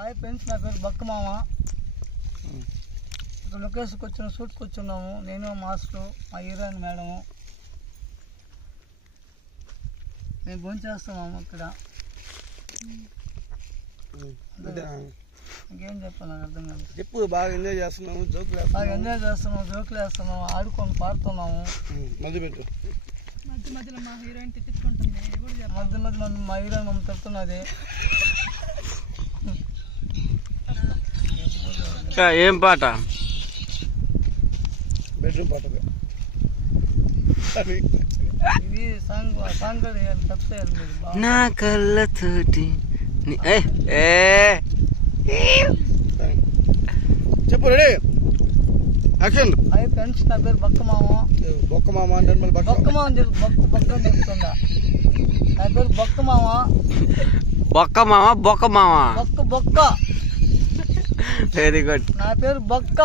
Hi friends, నా పేరు బక్క మామ. ఇక్కడ లొకేషన్కి వచ్చిన షూట్కి వచ్చున్నాము. నేను మాస్టర్, మా హీరోయిన్ మేడము. మేము భోంచేస్తున్నాము ఇక్కడ. ఇంకేం చెప్పాలి, నాకు అర్థం కాదు. చెప్పు. బాగా ఎంజాయ్ చేస్తున్నాము, జోకులు వేస్తున్నాము, ఆడుకొని పాడుతున్నాము. మధ్య పెట్టు. మధ్యలో మా హీరోయిన్ తిట్టించుకుంటుంది. మధ్య మా హీరోయిన్ మమ్మల్ని తిడుతున్నది. ఏం పాట? బెడ్రూమ్ పాట. ఇది సాంగ్ తప్పేయాలి మీరు. నా కళ్ళతోటి చెప్పు. Ready, action. హాయ్ ఫ్రెండ్స్, నా పేరు బక్క మామ. బొక్క మామ అంటే బక్క మామ అని చెప్పి బొక్క అని చెప్తుందా? నా పేరు బొక్క మామ. బొక్క మామ. బొక్క. Very good. నా పేరు బొక్క.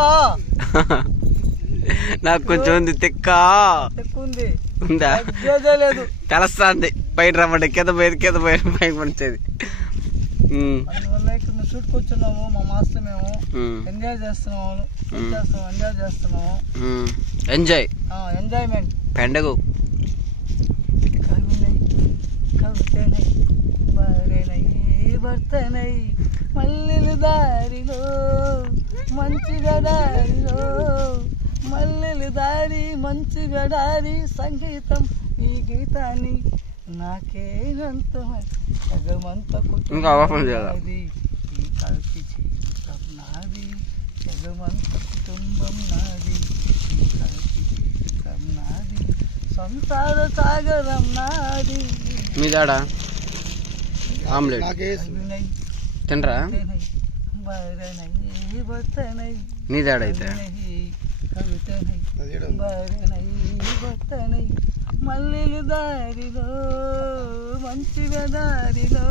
నాకు కొంచెం ఉంది తిక్క. ఎక్కువ ఉందా? లేదు. తెలుస్తుంది. పైన రమ్మంటే కింద పైన పడిచేది. అందువల్ల ఇక్కడ షూట్కి వచ్చున్నాము. మా మాస్టర్ మేము ఎంజాయ్ చేస్తున్నాము. ఎంజాయ్మెంట్. పండగ కవితనై భర్తనై మల్లెలు దారిలో మంచిగా దారిలో మల్లెలు దారి మంచిగా దారి సంగీతం ఈ గీతాన్ని నాకేనంత జగమంత కుటుంబం ఈ కలిసి జీవితం నాది. జగమంత కుటుంబం నాది, ఈ కలిసి జీవితం నాది, సంసార సాగరం నాది. మీ దాడా ఆమ్లెట్ తినరా? నీ దాడ అయితే మల్లెలు దారిలో మంచిగా దారిలో.